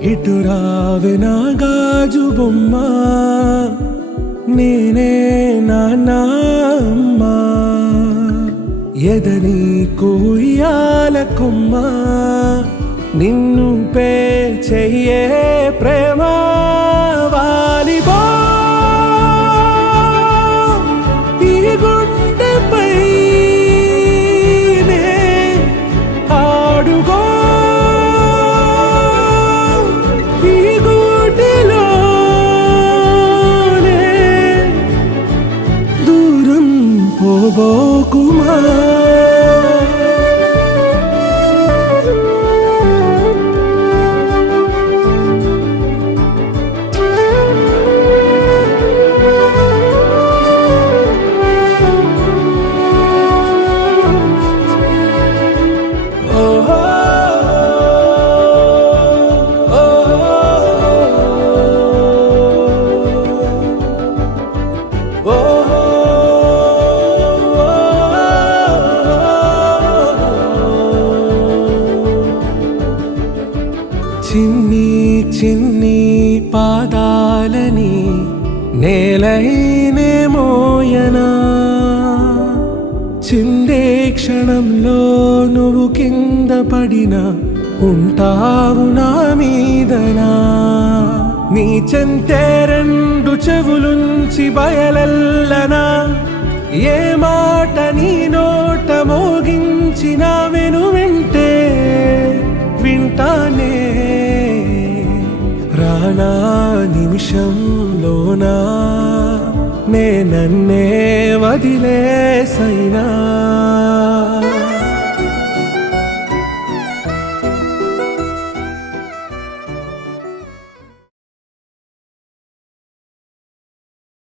ఇటు రావే నా గాజు బొమ్మ, నేనే నాన్న అమ్మ. ఎదని కుయ్యాల కొమ్మ, నిన్ను పే చెయ్యే ప్రేమ వాలిబా. ఈ గుండెపై నే ఆడుగో, ఈ గుడిలోనే దూరం పోబోకుమా. చిన్ని చిన్ని పాదాలని నేలైనే మోయనా, చిందే క్షణంలో నువ్వు కింద పడినా ఉంటావు నా మీదనా. నీ చెంతే రెండు చెవులుంచి బయలెల్లనా, ఏ మాట నీ నోట మోగించిన వెను వింటే వింటానే. రానా నిమిషంలోనా నే నన్నే వదిలేసైనా.